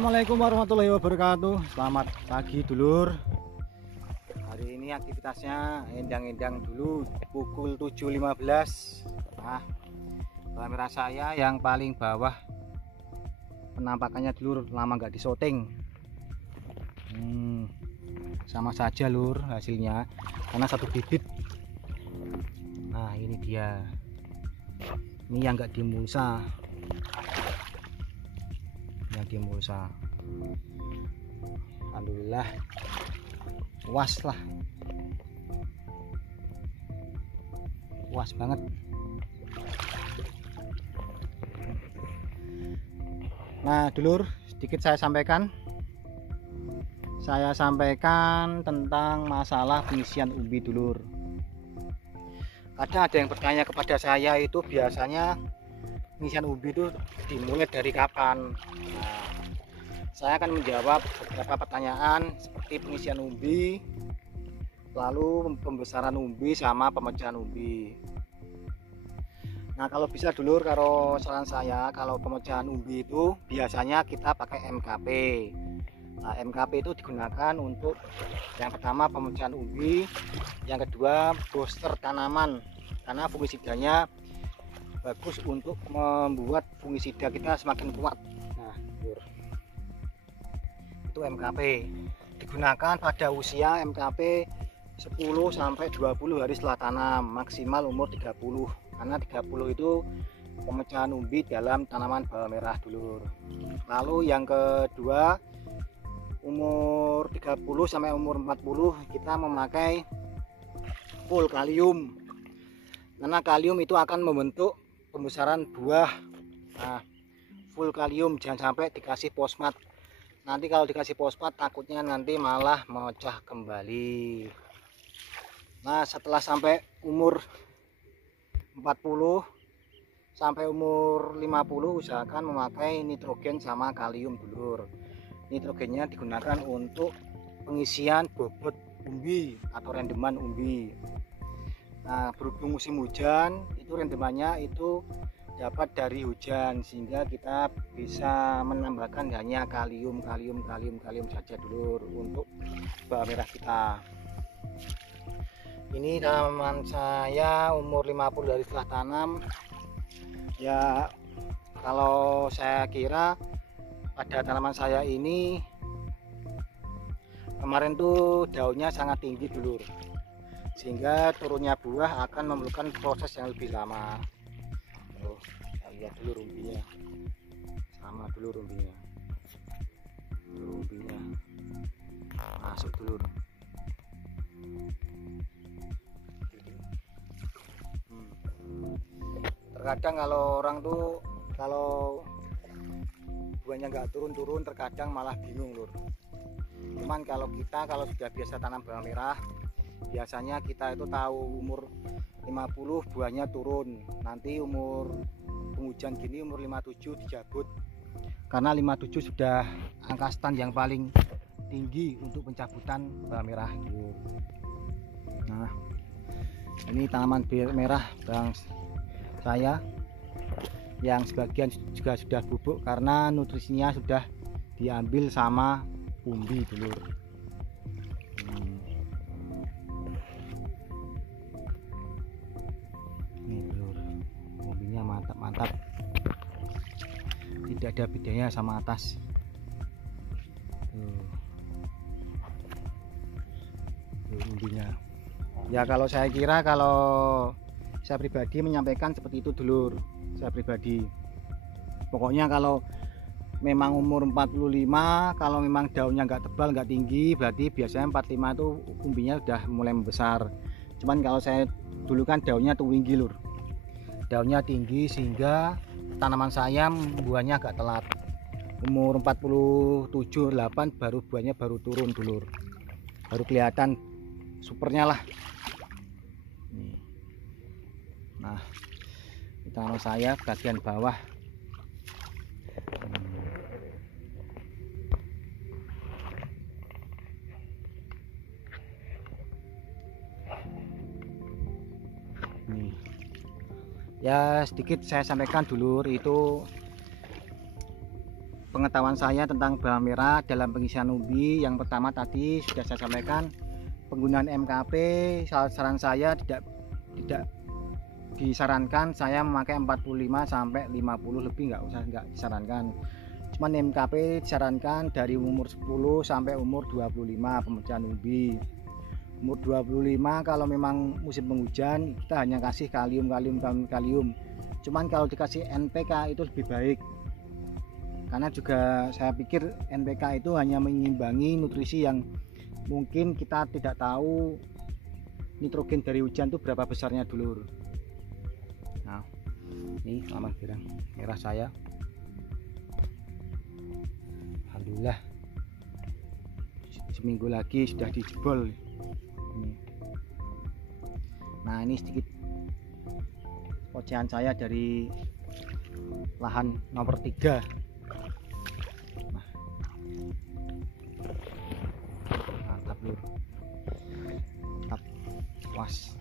Assalamualaikum warahmatullahi wabarakatuh. Selamat pagi dulur. Hari ini aktivitasnya endang-endang dulu pukul 7.15. Nah, kamera saya yang paling bawah penampakannya dulur, lama nggak disyuting. Sama saja lur hasilnya karena satu bibit. Nah ini dia, ini yang nggak dimulsa, yang dimulsa. Alhamdulillah puas lah, puas banget. Nah dulur, sedikit saya sampaikan tentang masalah pengisian umbi dulur. Kadang ada yang bertanya kepada saya, itu biasanya pengisian umbi itu dimulai dari kapan? Nah, saya akan menjawab beberapa pertanyaan seperti pengisian umbi, lalu pembesaran umbi sama pemecahan umbi. Nah kalau bisa dulur, kalau saran saya, kalau pemecahan umbi itu biasanya kita pakai MKP. Nah, MKP itu digunakan untuk yang pertama pemecahan umbi, yang kedua booster tanaman, karena fungisidanya bagus untuk membuat fungisida kita semakin kuat. Nah, itu MKP digunakan pada usia MKP 10 sampai 20 hari setelah tanam, maksimal umur 30, karena 30 itu pemecahan umbi dalam tanaman bawang merah dulur. Lalu yang kedua, umur 30 sampai umur 40 kita memakai full kalium, karena kalium itu akan membentuk pembesaran buah. Nah, full kalium, jangan sampai dikasih fosfat. Nanti kalau dikasih fosfat takutnya nanti malah memecah kembali. Nah setelah sampai umur 40 sampai umur 50 usahakan memakai nitrogen sama kalium dulur. Nitrogennya digunakan untuk pengisian bobot umbi atau rendeman umbi. Nah berhubung musim hujan, itu rendemannya itu dapat dari hujan, sehingga kita bisa menambahkan hanya kalium saja dulur untuk bawang merah kita. Ini tanaman saya umur 50 hari setelah tanam. Ya kalau saya kira pada tanaman saya ini kemarin tuh daunnya sangat tinggi dulur, sehingga turunnya buah akan memerlukan proses yang lebih lama. Lihat dulu umbinya, sama dulu umbinya, masuk dulu. Terkadang kalau orang tuh kalau buahnya nggak turun-turun, terkadang malah bingung lur. Cuman kalau sudah biasa tanam bawang merah, biasanya kita itu tahu umur 50 buahnya turun, nanti umur penghujan gini umur 57 dijabut, karena 57 sudah angka stand yang paling tinggi untuk pencabutan bawang merah. Nah ini tanaman bawang merah bang saya yang sebagian juga sudah bubuk karena nutrisinya sudah diambil sama umbi dulur. Ini dulur, umbinya mantap, tidak ada bedanya sama atas. Umbinya ya, kalau saya kira, kalau saya pribadi menyampaikan seperti itu dulur. Saya pribadi pokoknya kalau memang umur 45, kalau memang daunnya nggak tebal nggak tinggi, berarti biasanya 45 itu umbinya udah mulai membesar. Cuman kalau saya dulu kan daunnya tuh tinggi lur, daunnya tinggi sehingga tanaman saya buahnya agak telat. Umur 47 8 baru buahnya baru turun dulur, baru kelihatan supernya lah. Nah ini tanaman saya bagian bawah. Nih ya sedikit saya sampaikan dulur, itu pengetahuan saya tentang bawang merah dalam pengisian umbi. Yang pertama tadi sudah saya sampaikan, penggunaan MKP saran saya tidak disarankan saya memakai 45 sampai 50 lebih, nggak disarankan. Cuman MKP disarankan dari umur 10 sampai umur 25 pemecahan umbi. Umur 25 kalau memang musim penghujan kita hanya kasih kalium. Cuman kalau dikasih NPK itu lebih baik, karena juga saya pikir NPK itu hanya mengimbangi nutrisi yang mungkin kita tidak tahu nitrogen dari hujan itu berapa besarnya dulur. Nah, ini halaman bawang merah saya, alhamdulillah seminggu lagi sudah dijebol. Nah, ini sedikit ocehan saya dari lahan nomor 3. Nah, mantap lur, mantap, was.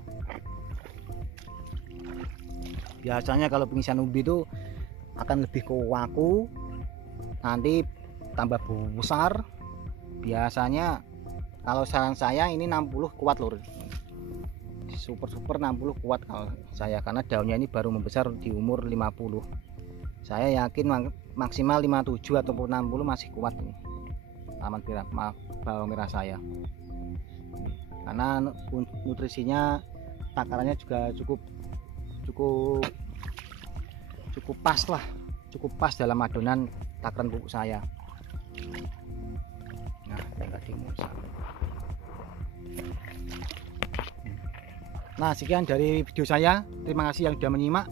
Biasanya kalau pengisian umbi itu akan lebih ke waku, nanti tambah besar. Biasanya kalau saran saya ini 60 kuat lur, super 60 kuat kalau saya, karena daunnya ini baru membesar di umur 50. Saya yakin maksimal 57 ataupun 60 masih kuat ini tanaman bawang merah saya, karena nutrisinya takarannya juga cukup pas lah, cukup pas dalam adonan takaran pupuk saya. Nah, nah, sekian dari video saya. Terima kasih yang sudah menyimak.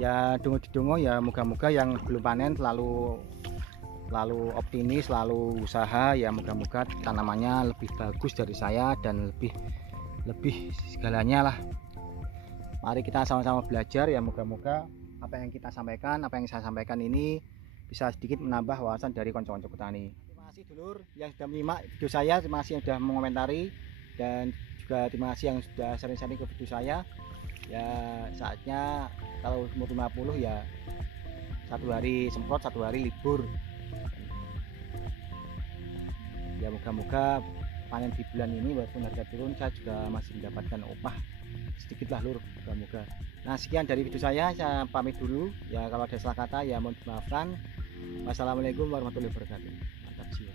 Ya dongo ya, moga-moga yang belum panen selalu optimis, selalu usaha ya, moga-moga tanamannya lebih bagus dari saya dan lebih segalanya lah. Mari kita sama-sama belajar ya, moga-moga apa yang kita sampaikan, apa yang saya sampaikan ini bisa sedikit menambah wawasan dari konco-konco petani. Terima kasih dulur yang sudah menyimak video saya, terima kasih yang sudah mengomentari, dan juga terima kasih yang sudah sering-sering ke video saya. Ya saatnya kalau umur 50 ya 1 hari semprot, 1 hari libur. Ya moga-moga panen di bulan ini walaupun harga turun saya juga masih mendapatkan upah sedikit lah lur, moga-moga. Nah, sekian dari video saya pamit dulu ya, kalau ada salah kata ya mohon dimaafkan. Wassalamualaikum warahmatullahi wabarakatuh. Mantap jiwa.